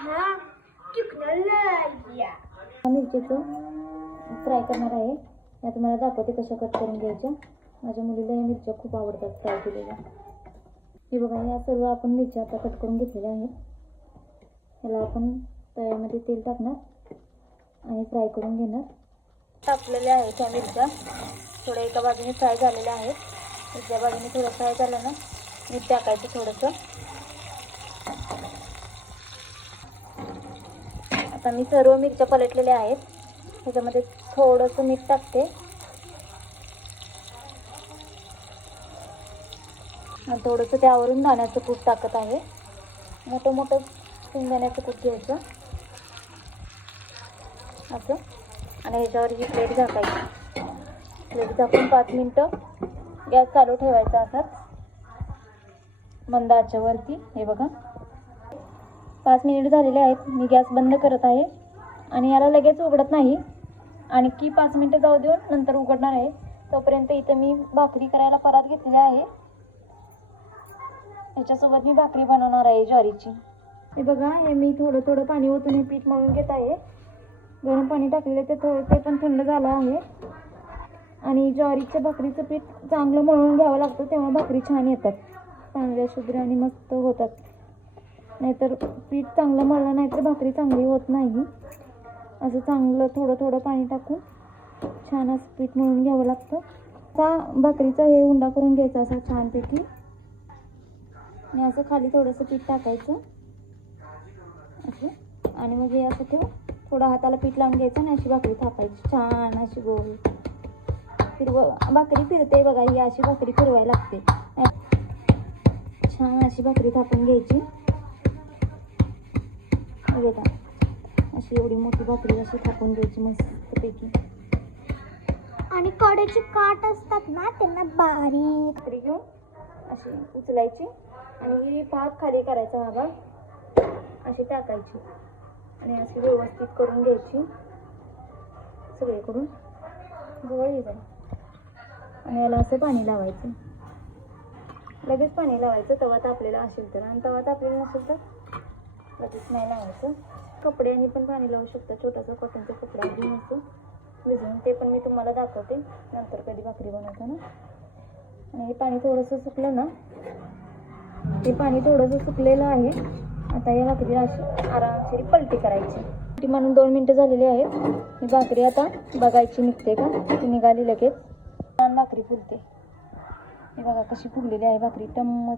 हा chicken मिरचीचं fry करणार आहे. या तुम्हाला दाखवते कशा कट करून घ्यायच्या. माझ्या मुलीला या मिरच्या खूप आवडतात फ्राय केलेल्या. हे बघा या सर्व आपण मिरच्या आता कट करून घेतलेल्या आहेत. याला आपण तव्यामध्ये तेल टाकणार आणि फ्राय करून घेणार. टाकलेल्या आहेत ह्या मिरच्या. थोड्या एका बाजूने फ्राय झालेल्या आहेत. दुसऱ्या बाजूने थोडं फ्राय झालं ना मीठ टाकायचं थोडंसं. आता मी सर्व मिरच्या पलटलेल्या आहेत. त्याच्यामध्ये थोडंसं मीठ टाकते. आणि थोडंसं त्यावरून दाण्याचं कूट टाकत आहे. मोठं मोठं शेंगदाण्याचं कूट घ्यायचं. असं. आणि ह्याच्यावर ही प्लेट झाकायची. प्लेट झाकून पाच मिनटं गॅस चालू ठेवायचा असाच. मंद आच्यावरती हे बघा. पाच मिनिट झालेले आहेत. मी गॅस बंद करत आहे. आणि याला लगेच उघडत नाही. आणखी पाच मिनटं जाऊ देऊन नंतर उघडणार आहे. तोपर्यंत इथं मी भाकरी करायला परात घेतलेली आहे. त्याच्यासोबत मी भाकरी बनवणार आहे ज्वारीची. हे बघा हे मी थोडं थोडं पाणी ओतून हे पीठ मळून घेत आहे. गरम पाणी टाकलेलं ते थोडं ते पण थंड झालं आहे. आणि ज्वारीच्या भाकरीचं पीठ चांगलं मळून घ्यावं लागतं तेव्हा भाकरी छान येतात. पांढऱ्या शुभ्र आणि मस्त होतात. नाहीतर पीठ चांगलं मळलं नाही तर भाकरी चांगली होत नाही. असं चांगलं थोडं थोडं पाणी टाकून छान असं पीठ मळून घ्यावं लागतं. आता भाकरीचा हे उंडा करून घ्यायचा असा छानपैकी. आणि असं खाली थोडंसं पीठ टाकायचं. असं. आणि मग हे असं ठेवून थोडं हाताला पीठ लावून घ्यायचं आणि अशी भाकरी थापायची. छान अशी गोल. फिरव भाकरी फिरते बघा ही अशी भाकरी फिरवायला लागते. छान अशी भाकरी थापून घ्यायची. बघा अशी एवढी मोठी भाकरी अशी थापून घ्यायची मस्तपैकी. आणि कड्याची काट असतात ना त्यांना बारीक भाकरी घेऊन अशी उचलायची आणि ही भात खाली करायचा हा भाग. अशी टाकायची आणि अशी व्यवस्थित करून घ्यायची. सगळीकडून जवळ येईल आणि याला असं पाणी लावायचं. लगेच पाणी लावायचं तवा तापलेला असेल तर. आणि तवा तापलेला नसेल तर लगेच नाही लावायचं कपड्यांनी पण पाणी लावू शकता. छोटासा कॉटनचा कपडा घेऊन असतो भिजवून ते पण मी तुम्हाला दाखवते. नंतर कधी भाकरी बनवताना आणि हे पाणी थोडंसं सुकलं ना. हे पाणी थोडंसं सुकलेलं आहे. आता या भाकरीला अशी आरामशीर पलटी करायची. ती म्हणून दोन मिनटं झालेली आहेत. ही भाकरी आता बघायची निघते का? ती निघाली लगेच. छान भाकरी फुलते. हे बघा कशी फुगलेली आहे भाकरी. टम्म